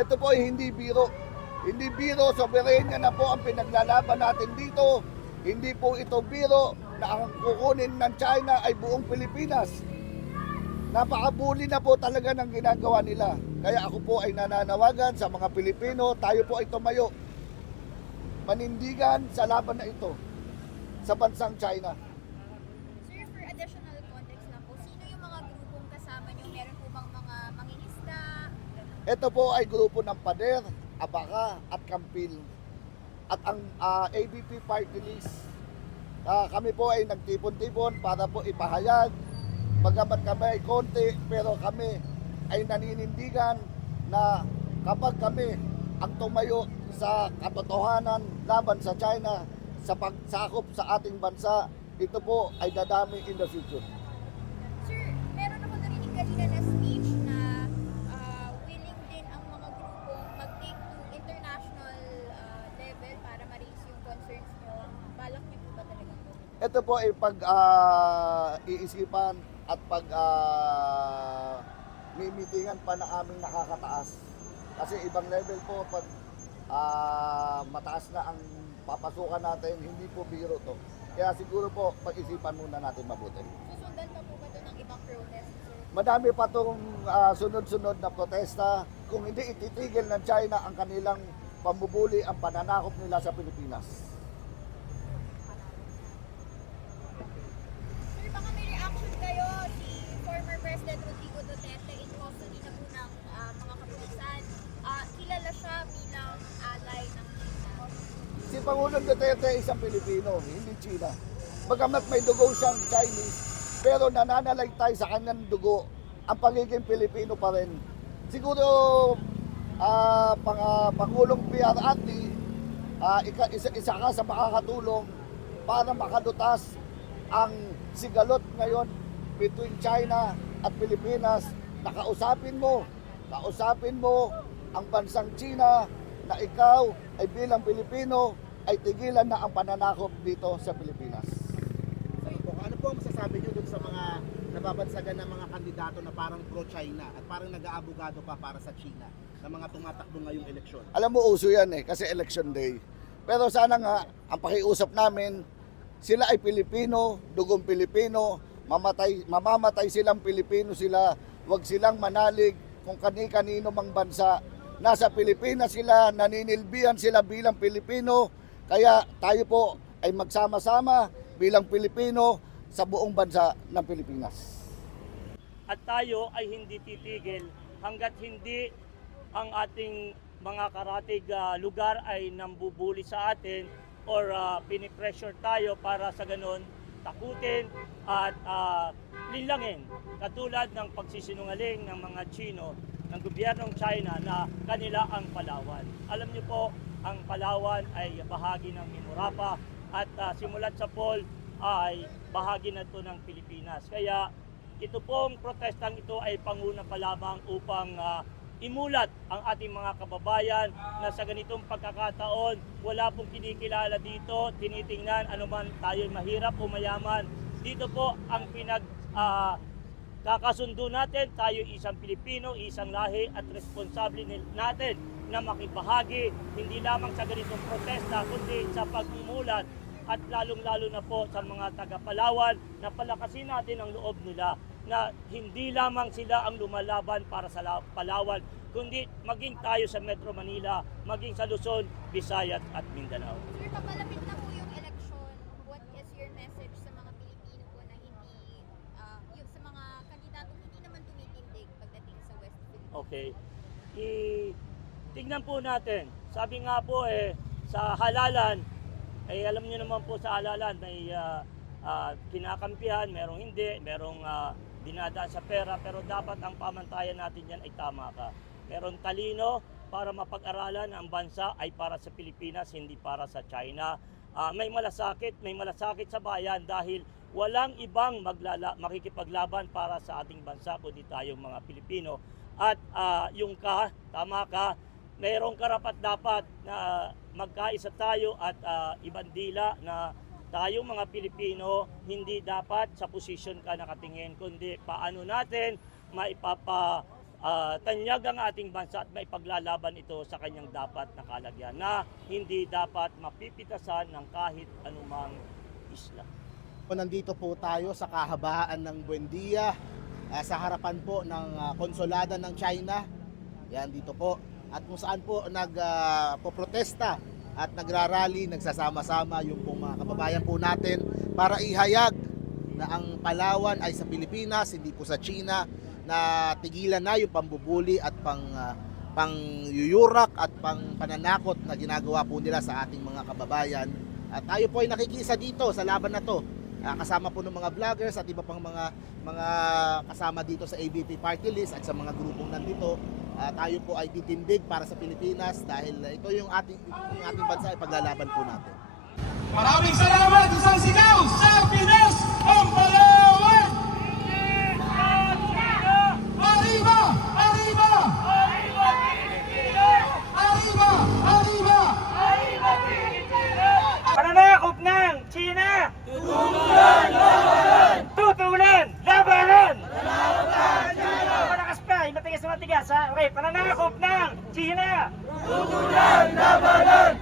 Ito po ay hindi biro. Hindi biro, soberenya na po ang pinaglalaban natin dito. Hindi po ito biro na ang kukunin ng China ay buong Pilipinas. Napakabuli na po talaga ng ginagawa nila. Kaya ako po ay nananawagan sa mga Pilipino, tayo po ay tumayo. Manindigan sa laban na ito sa bansang China. Sir, for additional context lang po, sino yung mga grupong kasama nyo? Meron po bang mga mangingisda? Ito po ay grupo ng Pader, Abaka at Kampil. At ang ah, ABP party list, ah, kami po ay nagtipon-tipon para po ipahayag. Bagamat kami ay konti, pero kami ay naninindigan na kapag kami ang tumayo sa katotohanan laban sa China, sa pagsakop sa ating bansa, ito po ay dadami in the future. Sir, meron ako narinig kanina na ah, willing din ang mga grupong mag-take to international ah, level para ma-raise yung concerns nyo. Balak nyo po ba talagang gawin? Ito po ay pag ah, iisipan at pag ah, mimitingan pa na aming nakakataas. Kasi ibang level po pag ah, mataas na ang papasukan natin, hindi po biro to. Kaya siguro po pag-isipan muna natin mabuti. Susundan pa po ba ito ng ibang protest? Madami pa itong sunod-sunod na protesta kung hindi ititigil ng China ang kanilang pambubuli, ang pananakop nila sa Pilipinas. Pangulong Duterte ay isang Pilipino, hindi China. Bagamat may dugo siyang Chinese, pero nananaligtay sa kanyang dugo ang pagiging Pilipino pa rin. Siguro, ah pang, ah, Pangulong PRRT, ah, ika, isa, isa ka sa makakatulong para makadutas ang sigalot ngayon between China at Pilipinas. Nakausapin mo, kausapin mo ang bansang China na ikaw ay bilang Pilipino ay tigilan na ang pananakop dito sa Pilipinas. Ano po, ano po ang masasabi nyo dun sa mga nababansagan ng mga kandidato na parang pro-China at parang nag-aabogado pa para sa China na mga tumatakbo ngayong eleksyon? Alam mo, uso yan eh, kasi election day. Pero sana nga, ang pakiusap namin, sila ay Pilipino, dugong Pilipino, mamatay, mamamatay silang Pilipino sila, wag silang manalig kung kani-kanino mang bansa. Nasa Pilipinas sila, naninilbihan sila bilang Pilipino, kaya tayo po ay magsama-sama bilang Pilipino sa buong bansa ng Pilipinas. at tayo ay hindi titigil hanggat hindi ang ating mga karatig ah, lugar ay nambubuli sa atin or uh, pinipressure tayo para sa ganun takutin at ah, linlangin katulad ng pagsisinungaling ng mga Chino ng gobyernong China na kanila ang Palawan. Alam niyo po, ang Palawan ay bahagi ng Minurapa at ah, simulat sa Pol ay bahagi na ito ng Pilipinas. Kaya ito pong protestang ito ay panguna pa lamang upang ah, imulat ang ating mga kababayan na sa ganitong pagkakataon wala pong kinikilala dito, tinitingnan anuman tayo mahirap o mayaman. Dito po ang pinag ah, kakasundo natin, tayo isang Pilipino, isang lahi at responsable natin na makibahagi hindi lamang sa ganitong protesta kundi sa pagmumulat at lalong-lalo na po sa mga taga-Palawan na palakasin natin ang loob nila na hindi lamang sila ang lumalaban para sa La- Palawan kundi maging tayo sa Metro Manila, maging sa Luzon, Visayas at Mindanao. Sir, papalapit na po yung election. What is your message sa mga Pilipino po na hindi, ah, yung sa mga kandidatong hindi naman tumitindig pagdating sa West Philippines? Okay. I tignan po natin. Sabi nga po eh sa halalan eh alam niyo naman po sa halalan may ah, ah, kinakampihan, merong hindi, merong ah, dinadaan sa pera pero dapat ang pamantayan natin yan ay tama ka. Meron talino para mapag-aralan ang bansa ay para sa Pilipinas, hindi para sa China. Ah, may malasakit, may malasakit sa bayan dahil walang ibang maglala, makikipaglaban para sa ating bansa kundi tayong mga Pilipino. At ah, yung ka, tama ka, mayroong karapat dapat na magkaisa tayo at ah, ibandila na tayong mga Pilipino hindi dapat sa posisyon ka nakatingin kundi paano natin maipapa ah, tanyag ang ating bansa at may paglalaban ito sa kanyang dapat na kalagyan na hindi dapat mapipitasan ng kahit anumang isla. Nandito po tayo sa kahabaan ng Buendia, ah, sa harapan po ng ah, konsulada ng China. Yan dito po. At kung saan po nagpoprotesta at nagrarally, nagsasama-sama yung pong mga kababayan po natin para ihayag na ang Palawan ay sa Pilipinas, hindi po sa China, na tigilan na yung pambubuli at pang ah, pang at pang pananakot na ginagawa po nila sa ating mga kababayan. At tayo po ay nakikisa dito sa laban na to. Ah, kasama po ng mga vloggers at iba pang mga mga kasama dito sa ABP Party List at sa mga grupong nandito. Ah, tayo po ay titindig para sa Pilipinas dahil ah, ito yung ating yung ating bansa ay paglalaban po natin. Maraming salamat isang sigaw sa Pinas Sampai pananakop ng China! Tutulan na balan!